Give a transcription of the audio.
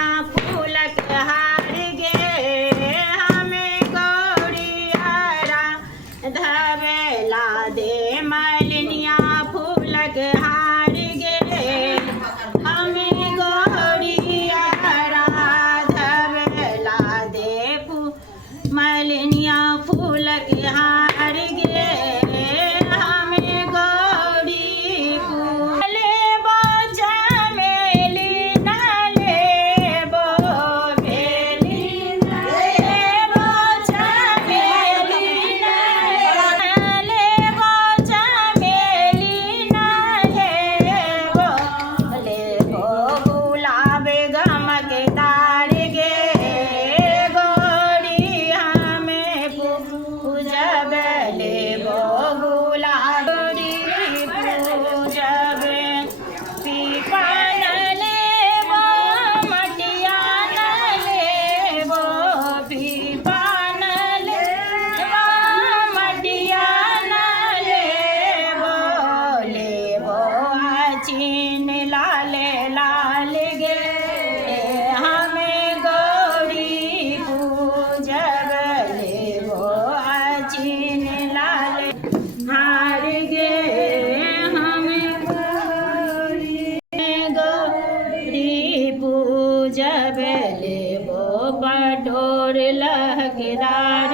मालिनिया फूलक हार गे हमें गौरियारा धवेला दे मालिनिया फूलक हार गे हमें गौरियारा धवेला दे मालिनिया फूलक हार गे हमें गौरी ले बो चमेली न ले बो बेली ले बो चमेली न ले बो चमेली न ले बो गुलाब गमकदार गे गौरी हमें पूजब ले बो गुलाब पूजब पीपल लेबो मटिया न लेबो पीपल लेबो मटिया न लेबो लेबो आचिन लाल लाल गे हमें गौरी पूजब लेबो आचिन लाल हार गे हमें गौरी पूजब लेबो कठोर लहकदार